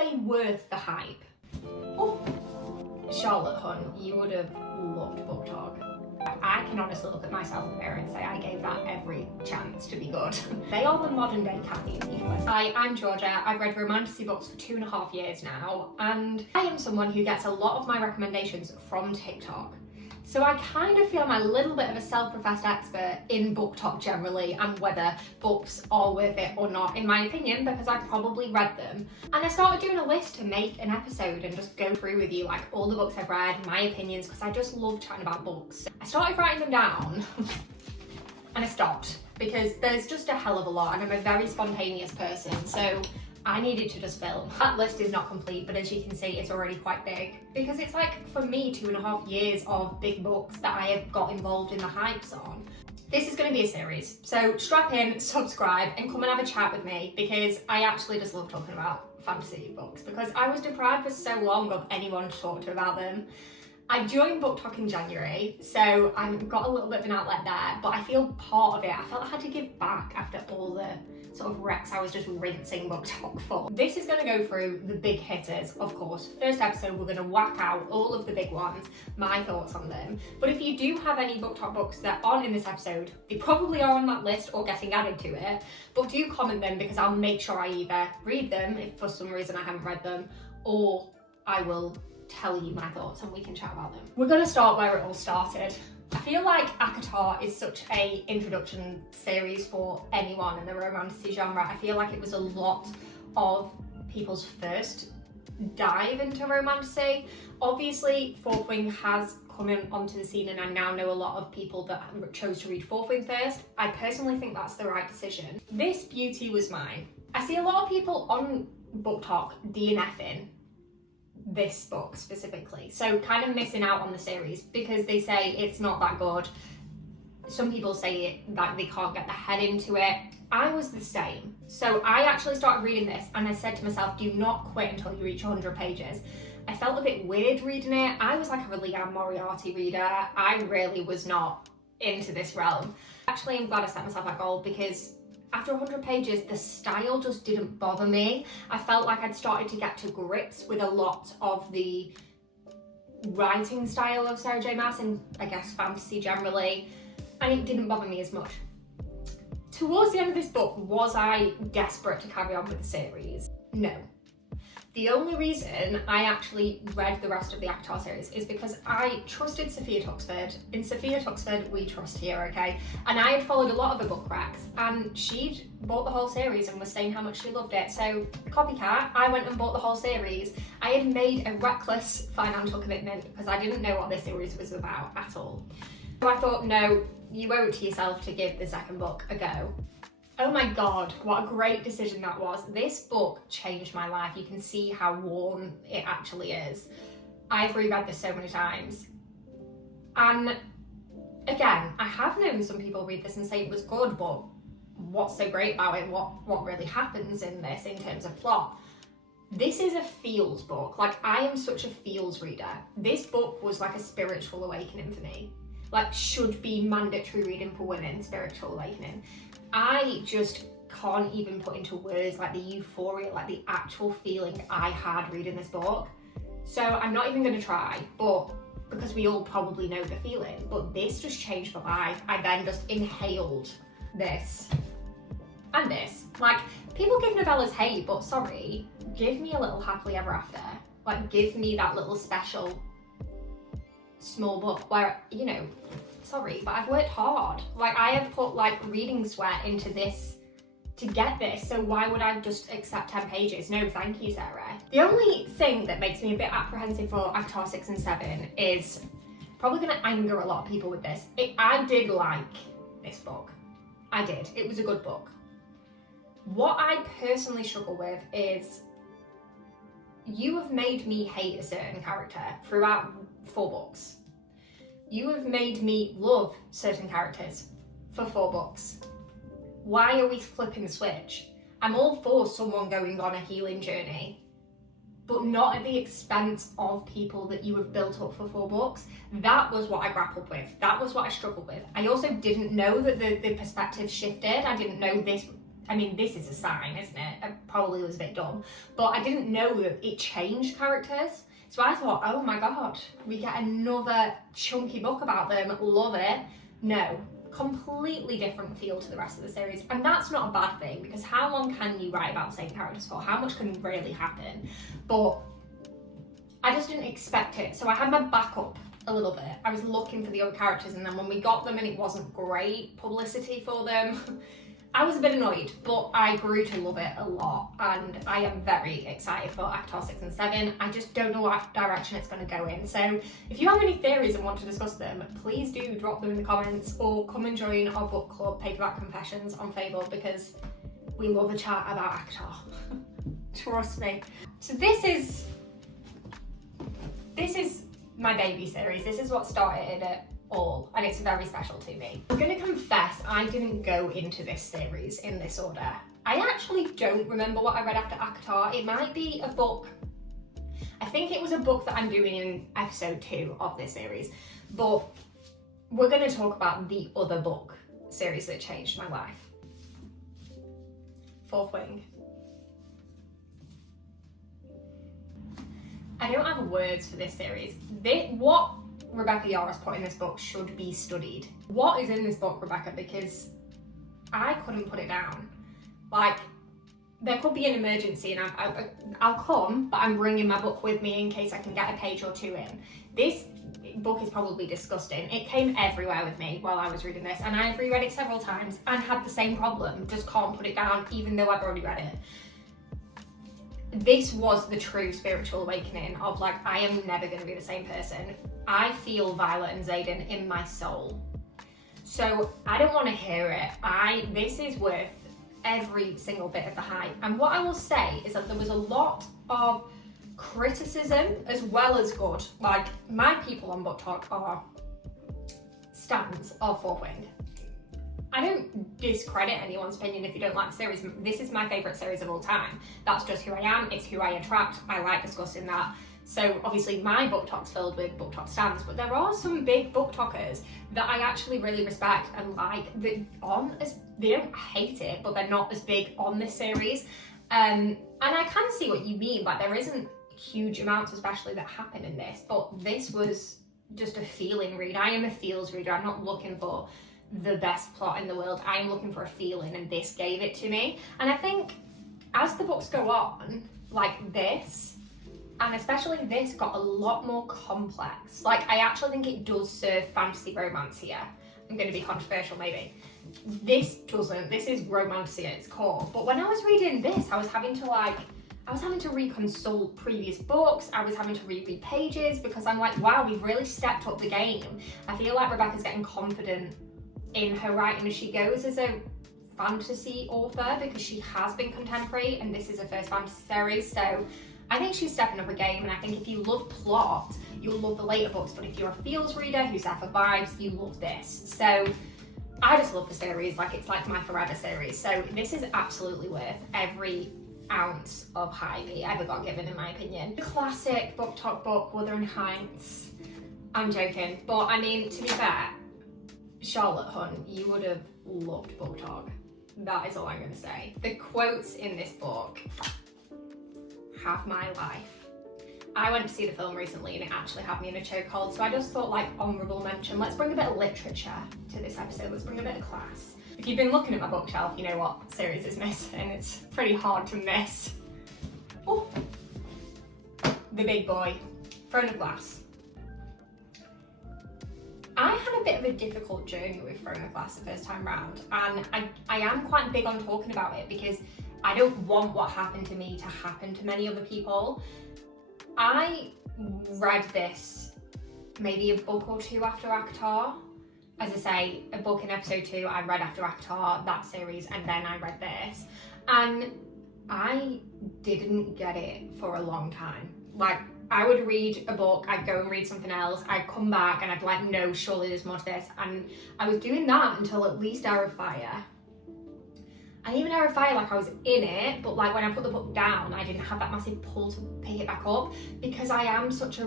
they worth the hype? Oh, Charlotte Hunt, you would have loved BookTok. I can honestly look at myself in the mirror and say I gave that every chance to be good. They are the modern day Kathy and Heath. Hi, I'm Georgia. I've read romantasy books for 2.5 years now, and I am someone who gets a lot of my recommendations from TikTok. So I kind of feel I'm a little bit of a self-professed expert in BookTok generally and whether books are worth it or not, in my opinion, because I've probably read them. And I started doing a list to make an episode and just go through with you like all the books I've read, my opinions, because I just love chatting about books. I started writing them down and I stopped because there's just a hell of a lot and I'm a very spontaneous person, so I needed to just film. That list is not complete, but as you can see, it's already quite big. Because it's like, for me, 2.5 years of big books that I have got involved in the hypes on. This is going to be a series, so strap in, subscribe, and come and have a chat with me, because I actually just love talking about fantasy books, because I was deprived for so long of anyone to talk to about them. I joined BookTok in January, so I've got a little bit of an outlet there, but I feel part of it. I felt I had to give back after all the sort of wrecks I was just rinsing BookTok for. This is going to go through the big hitters, of course. First episode, we're going to whack out all of the big ones, my thoughts on them. But if you do have any BookTok books that aren't in this episode, they probably are on that list or getting added to it, but do comment them because I'll make sure I either read them if for some reason I haven't read them, or I will tell you my thoughts and we can chat about them. We're going to start where it all started. I feel like ACOTAR is such a introduction series for anyone in the romantasy genre. I feel like it was a lot of people's first dive into romantasy. Obviously, Fourth Wing has come onto the scene and I now know a lot of people that chose to read Fourth Wing first. I personally think that's the right decision. This beauty was mine. I see a lot of people on BookTok DNFing this book specifically, so kind of missing out on the series because they say it's not that good. Some people say that they can't get their head into it. I was the same, so I actually started reading this and I said to myself, do not quit until you reach 100 pages. I felt a bit weird reading it. I was like a Leanne Moriarty reader. I really was not into this realm. Actually, I'm glad I set myself that goal because after 100 pages, the style just didn't bother me. I felt like I'd started to get to grips with a lot of the writing style of Sarah J Maas and I guess fantasy generally, and it didn't bother me as much. Towards the end of this book, was I desperate to carry on with the series? No. The only reason I actually read the rest of the ACOTAR series is because I trusted Sophia Tuxford. In Sophia Tuxford, we trust here, okay? And I had followed a lot of her book recs and she'd bought the whole series and was saying how much she loved it. So, copycat, I went and bought the whole series. I had made a reckless financial commitment because I didn't know what this series was about at all. So I thought, no, you owe it to yourself to give the second book a go. Oh my god, what a great decision that was. This book changed my life. You can see how worn it actually is. I've reread this so many times. And again, I have known some people read this and say it was good, but what's so great about it? What really happens in this in terms of plot? This is a feels book. Like, I am such a feels reader. This book was like a spiritual awakening for me. Like, should be mandatory reading for women, spiritual awakening. I just can't even put into words like the euphoria, like the actual feeling I had reading this book. So I'm not even going to try, but because we all probably know the feeling, but this just changed my life. I then just inhaled this and this. Like, people give novellas hate, but sorry, give me a little happily ever after. Like, give me that little special small book where, you know, sorry, but I've worked hard. Like, I have put like reading sweat into this to get this, so why would I just accept 10 pages? No, thank you, Sarah. The only thing that makes me a bit apprehensive for ACOTAR 6 and 7 is probably gonna anger a lot of people with this. I did like this book. I did. It was a good book. What I personally struggle with is you have made me hate a certain character throughout 4 books. You have made me love certain characters for 4 books. Why are we flipping the switch? I'm all for someone going on a healing journey, but not at the expense of people that you have built up for 4 books. That was what I grappled with. That was what I struggled with. I also didn't know that the perspective shifted. I didn't know this I mean, this is a sign, isn't it? It probably was a bit dumb, but I didn't know that it changed characters. So I thought, oh my God, we get another chunky book about them, love it. No, completely different feel to the rest of the series. And that's not a bad thing, because how long can you write about the same characters for? How much can really happen? But I just didn't expect it. So I had my back up a little bit. I was looking for the other characters, and then when we got them and it wasn't great publicity for them, I was a bit annoyed, but I grew to love it a lot, and I am very excited for ACOTAR 6 and 7. I just don't know what direction it's going to go in. So if you have any theories and want to discuss them, please do drop them in the comments, or come and join our book club, Paperback Confessions, on Facebook, because we love a chat about ACOTAR. Trust me. So this is my baby series. This is what started it all, and it's very special to me. I'm gonna confess, I didn't go into this series in this order. I actually don't remember what I read after ACOTAR. It might be a book. I think it was a book that I'm doing in episode 2 of this series, but we're gonna talk about the other book series that changed my life. Fourth Wing. I don't have words for this series. What Rebecca Yarros put in this book should be studied. What is in this book, Rebecca? Because I couldn't put it down. Like, there could be an emergency and I'll come, but I'm bringing my book with me in case I can get a page or two in. This book is probably disgusting. It came everywhere with me while I was reading this, and I've reread it several times and had the same problem. Just can't put it down even though I've already read it. This was the true spiritual awakening of, like, I am never going to be the same person. I feel Violet and Xaden in my soul. So I don't want to hear it. This is worth every single bit of the hype. And what I will say is that there was a lot of criticism as well as good. Like, my people on BookTok are stans of Fourth Wing. I don't discredit anyone's opinion if you don't like the series. This is my favourite series of all time. That's just who I am. It's who I attract. I like discussing that. So obviously my BookTok's filled with BookTok stans, but there are some big BookTokers that I actually really respect and like. They don't hate it, but they're not as big on this series. And I can see what you mean. Like, there isn't huge amounts, especially, that happen in this. But this was just a feeling read. I am a feels reader. I'm not looking for the best plot in the world. I'm looking for a feeling, and this gave it to me. And I think as the books go on, like this, and especially this, got a lot more complex. Like, I actually think it does serve fantasy romance here. I'm going to be controversial maybe. This doesn't. This is romantasy at its core. But when I was reading this, I was having to reconsult previous books. I was having to reread pages, because I'm like, wow, we've really stepped up the game. I feel like Rebecca's getting confident in her writing as she goes as a fantasy author, because she has been contemporary and this is her first fantasy series. So I think she's stepping up a game, and I think if you love plot, you'll love the later books, but if you're a feels reader who's there for vibes, you love this. So I just love the series. Like, it's like my forever series. So this is absolutely worth every ounce of hype it ever got given, in my opinion. Classic BookTok book, Wuthering Heights. I'm joking, but I mean, to be fair, Charlotte Hunt, you would have loved BookTok. That is all I'm going to say. The quotes in this book have my life. I went to see the film recently and it actually had me in a chokehold, so I just thought, like, honourable mention. Let's bring a bit of literature to this episode. Let's bring a bit of class. If you've been looking at my bookshelf, you know what series is missing. It's pretty hard to miss. Oh, the big boy, Throne of Glass. I had a bit of a difficult journey with Throne of Glass the first time round, and I am quite big on talking about it because I don't want what happened to me to happen to many other people. I read this maybe a book or two after ACOTAR. As I say, a book in episode 2 I read after ACOTAR, that series, and then I read this. And I didn't get it for a long time. Like, I would read a book, I'd go and read something else, I'd come back and I'd be like, no, surely there's more to this. And I was doing that until at least Hour of Fire. And even Air of Fire, like I was in it, but like when I put the book down, I didn't have that massive pull to pick it back up because I am such a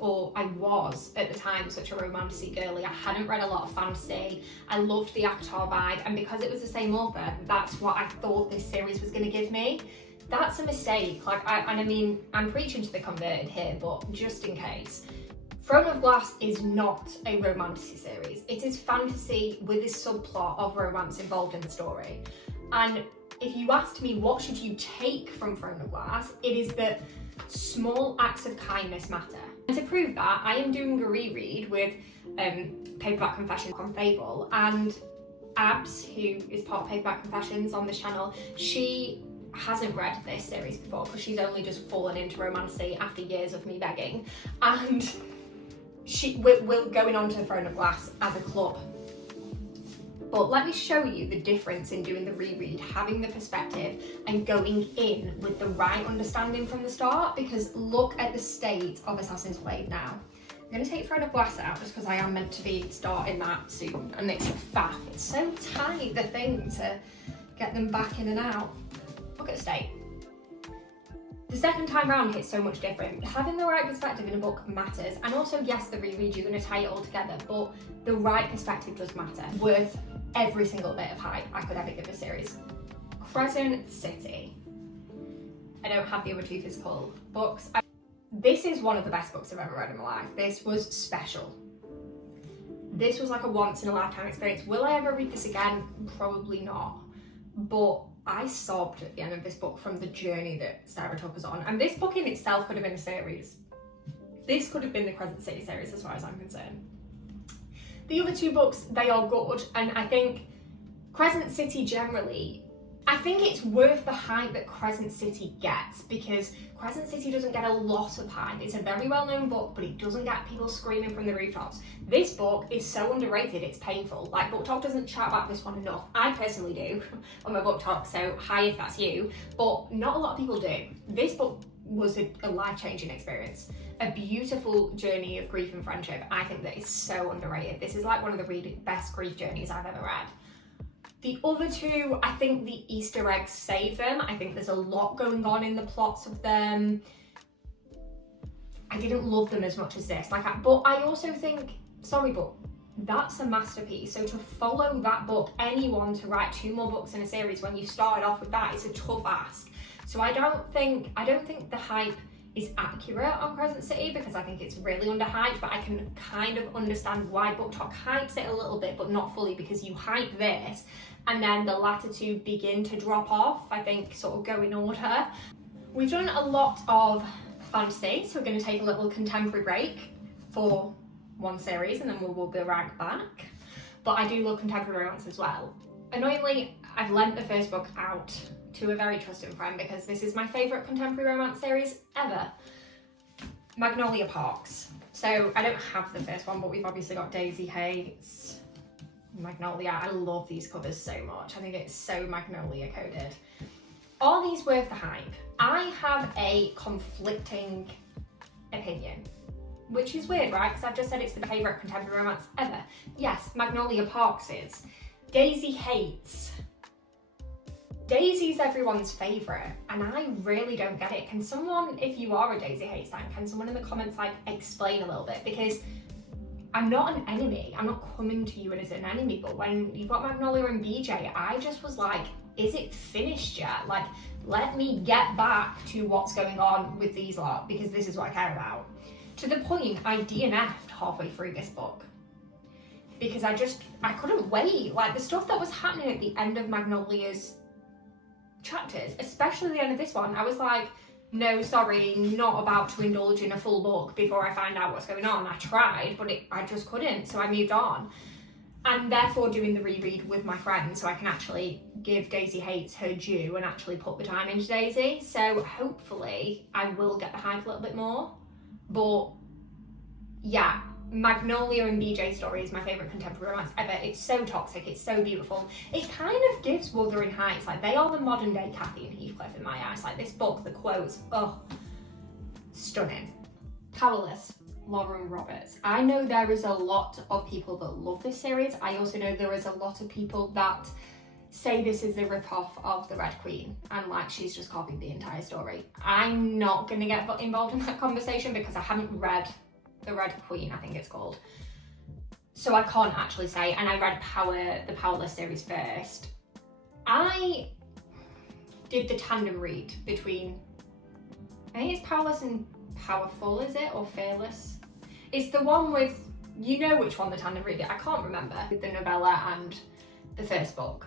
or I was at the time such a romantasy girly. I hadn't read a lot of fantasy. I loved the ACOTAR vibe, and because it was the same author, that's what I thought this series was going to give me. That's a mistake. Like, I mean, I'm preaching to the converted here, but just in case. Throne of Glass is not a romantasy series. It is fantasy with this subplot of romance involved in the story. And if you asked me what should you take from Throne of Glass, it is that small acts of kindness matter. And to prove that, I am doing a reread with Paperback Confessions on Fable, and Abs, who is part of Paperback Confessions on this channel, she hasn't read this series before because she's only just fallen into romantasy after years of me begging, and we're going on to Throne of Glass as a club. But let me show you the difference in doing the reread, having the perspective and going in with the right understanding from the start, because look at the state of Assassin's Blade now. I'm going to take Throne of Glass out just because I am meant to be starting that soon, and it's faff. It's so tight, the thing, to get them back in and out. Look at the state. The second time round hits so much different. Having the right perspective in a book matters, and also yes, the reread, you're going to tie it all together, but the right perspective does matter. Worth every single bit of hype I could ever give a series. Crescent City. I don't have the other two physical books. This is one of the best books I've ever read in my life. This was special. This was like a once in a lifetime experience. Will I ever read this again? Probably not. But I sobbed at the end of this book from the journey that Sarah took us on. And this book in itself could have been a series. This could have been the Crescent City series as far as I'm concerned. The other two books, they are good, and I think Crescent City generally, I think it's worth the hype that Crescent City gets, because Crescent City doesn't get a lot of hype. It's a very well-known book, but it doesn't get people screaming from the rooftops. This book is so underrated, it's painful. Like, BookTok doesn't chat about this one enough. I personally do on my BookTok, so hi if that's you, but not a lot of people do. This book was a life-changing experience. A beautiful journey of grief and friendship. I think that is so underrated. This is like one of the really best grief journeys I've ever read. The other two, I think the Easter eggs save them. I think there's a lot going on in the plots of them. I didn't love them as much as this. But I also think, sorry, but that's a masterpiece. So to follow that book, anyone to write 2 more books in a series when you started off with that, it's a tough ask. So I don't think the hype is accurate on Crescent City, because I think it's really underhyped, but I can kind of understand why BookTok hypes it a little bit, but not fully, because you hype this and then the latter two begin to drop off, I think, sort of go in order. We've done a lot of fantasy, so we're going to take a little contemporary break for one series and then we'll be right back. But I do love contemporary romance as well. Annoyingly, I've lent the first book out to a very trusted friend because this is my favourite contemporary romance series ever. Magnolia Parks. So I don't have the first one, but we've obviously got Daisy Hates, Magnolia. I love these covers so much. I think it's so Magnolia coded. Are these worth the hype? I have a conflicting opinion, which is weird, right? Because I've just said it's the favourite contemporary romance ever. Yes, Magnolia Parks is. Daisy Hates. Daisy's everyone's favourite, and I really don't get it. Can someone, if you are a Daisy Hates fan, can someone in the comments like explain a little bit? Because I'm not an enemy. I'm not coming to you as an enemy, but when you've got Magnolia and BJ, I just was like, is it finished yet? Like, let me get back to what's going on with these lot, because this is what I care about. To the point I DNF'd halfway through this book. Because I couldn't wait. Like, the stuff that was happening at the end of Magnolia's chapters, especially the end of this one, I was like, no, sorry, not about to indulge in a full book before I find out what's going on. I tried, but I just couldn't, so I moved on. And therefore doing the reread with my friend so I can actually give Daisy Hates her due and actually put the time into Daisy. So hopefully I will get the hype a little bit more. But yeah, Magnolia and BJ story is my favourite contemporary romance ever. It's so toxic, it's so beautiful. It kind of gives Wuthering Heights, like they are the modern day Kathy and Heathcliff in my eyes. Like this book, the quotes, oh, stunning. Powerless, Lauren Roberts. I know there is a lot of people that love this series. I also know there is a lot of people that say this is a rip-off of the Red Queen and like she's just copied the entire story. I'm not gonna get involved in that conversation because I haven't read the Red Queen, I think it's called. So I can't actually say, and I read the Powerless series first. I did the tandem read between, I think it's Powerless and Powerful, is it? Or Fearless? It's the one with, you know which one the tandem read it, I can't remember, with the novella and the first book.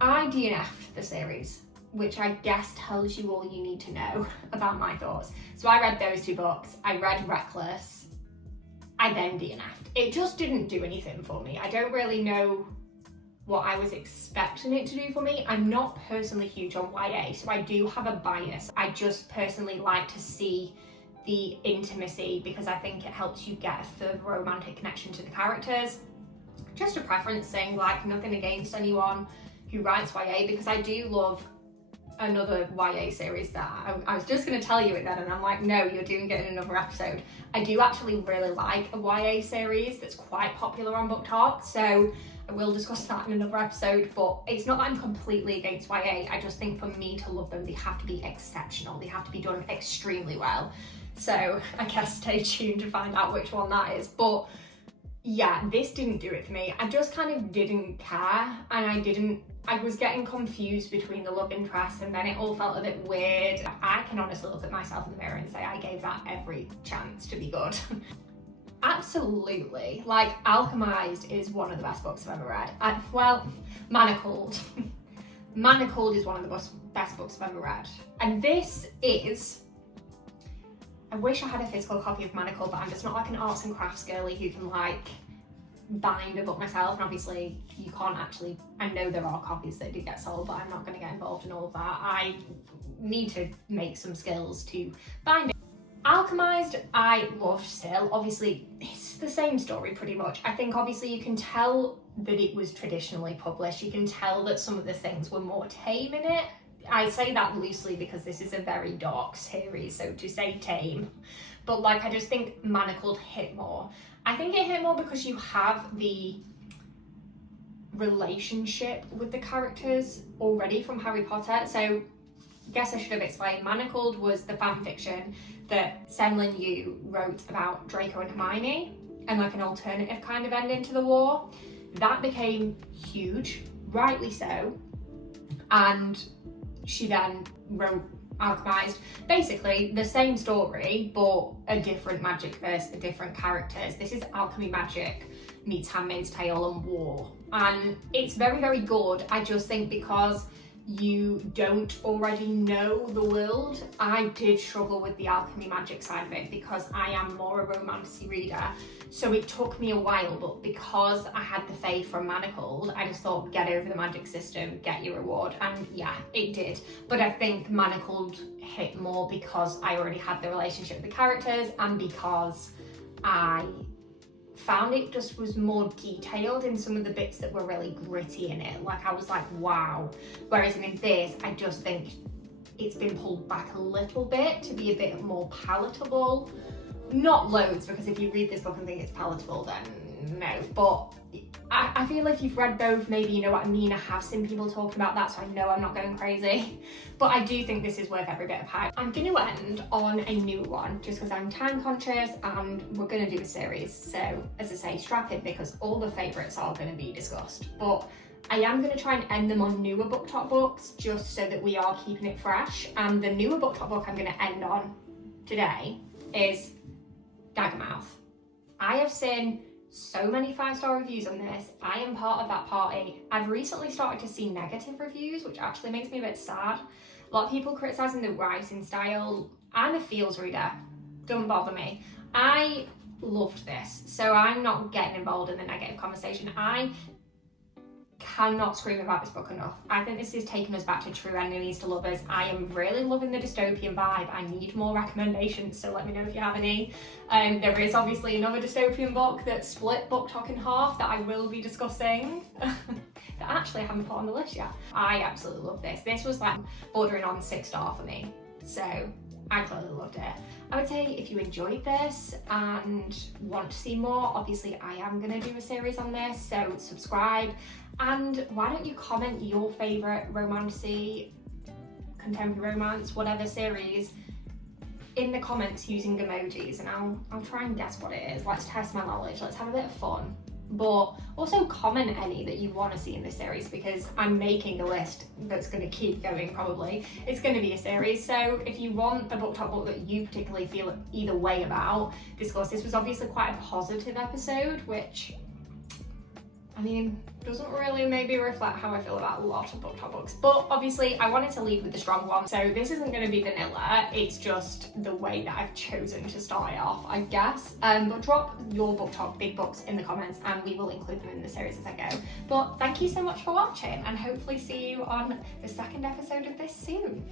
I DNF'd the series, which I guess tells you all you need to know about my thoughts. So I read those two books, I read Reckless, I then DNF'd. It just didn't do anything for me. I don't really know what I was expecting it to do for me. I'm not personally huge on YA, so I do have a bias. I just personally like to see the intimacy because I think it helps you get a further romantic connection to the characters. Just a preference thing, like nothing against anyone who writes YA, because I do love another YA series that I was just going to tell you it then, and I'm like, no, you're doing it in another episode. I do actually really like a YA series that's quite popular on BookTok's, so I will discuss that in another episode, but it's not that I'm completely against YA. I just think for me to love them, they have to be exceptional. They have to be done extremely well. So I guess stay tuned to find out which one that is. But yeah, this didn't do it for me. I just kind of didn't care, and I was getting confused between the love interest, and then it all felt a bit weird. I can honestly look at myself in the mirror and say I gave that every chance to be good. Absolutely. Like, Alchemized is one of the best books I've ever read. Well, Manacled. Manacled is one of the best books I've ever read. And this is, I wish I had a physical copy of Manacled, but I'm just not like an arts and crafts girly who can like bind a book myself, and obviously you can't actually, I know there are copies that do get sold, but I'm not going to get involved in all of that. I need to make some skills to bind it. Alchemized I loved still. Obviously it's the same story pretty much. I think obviously you can tell that it was traditionally published. You can tell that some of the things were more tame in it. I say that loosely because this is a very dark series, so to say tame. But like, I just think Manacled hit more. I think it hit more because you have the relationship with the characters already from Harry Potter. So I guess I should have explained. Manacled was the fan fiction that Semlin Yu wrote about Draco and Hermione, and like an alternative kind of ending to the war. That became huge, rightly so, and she then wrote Alchemized. Basically the same story, but a different magic verse, a different characters. This is alchemy magic meets Handmaid's Tale and war, and it's very, very good. I just think because you don't already know the world, I did struggle with the alchemy magic side of it because I am more a romantasy reader, so it took me a while. But because I had the faith from Manacled, I just thought, get over the magic system, get your reward, and yeah, it did. But I think Manacled hit more because I already had the relationship with the characters, and because I found it just was more detailed in some of the bits that were really gritty in it. Like, I was like, wow. Whereas in this, I just think it's been pulled back a little bit to be a bit more palatable. Not loads, because if you read this book and think it's palatable, then no. But I feel if you've read both, maybe you know what I mean. I have seen people talking about that, so I know I'm not going crazy. But I do think this is worth every bit of hype. I'm going to end on a new one, just because I'm time conscious and we're going to do a series. So, as I say, strap in, because all the favourites are going to be discussed. But I am going to try and end them on newer BookTok books, just so that we are keeping it fresh. And the newer BookTok book I'm going to end on today is Daggermouth. I have seen so many 5-star reviews on this. I am part of that party. I've recently started to see negative reviews, which actually makes me a bit sad. A lot of people criticising the writing style. I'm a feels reader, don't bother me. I loved this, so I'm not getting involved in the negative conversation. I cannot scream about this book enough. I think this is taking us back to true enemies to lovers. I am really loving the dystopian vibe. I need more recommendations, so let me know if you have any. There is obviously another dystopian book that split BookTok in half that I will be discussing that actually I haven't put on the list yet. I absolutely love this. This was like bordering on 6-star for me, so I clearly loved it. I would say if you enjoyed this and want to see more, obviously I am going to do a series on this, so subscribe. And why don't you comment your favourite romantasy, contemporary romance, whatever series in the comments using emojis, and I'll try and guess what it is. Let's test my knowledge, let's have a bit of fun. But also comment any that you want to see in this series, because I'm making a list that's going to keep going probably. It's going to be a series, so if you want a BookTok book that you particularly feel either way about, discuss. This was obviously quite a positive episode, which, I mean, doesn't really maybe reflect how I feel about a lot of BookTok books, but obviously I wanted to lead with the strong one, so this isn't going to be vanilla, it's just the way that I've chosen to start it off, I guess. But drop your BookTok big books in the comments and we will include them in the series as I go. But thank you so much for watching, and hopefully see you on the second episode of this soon.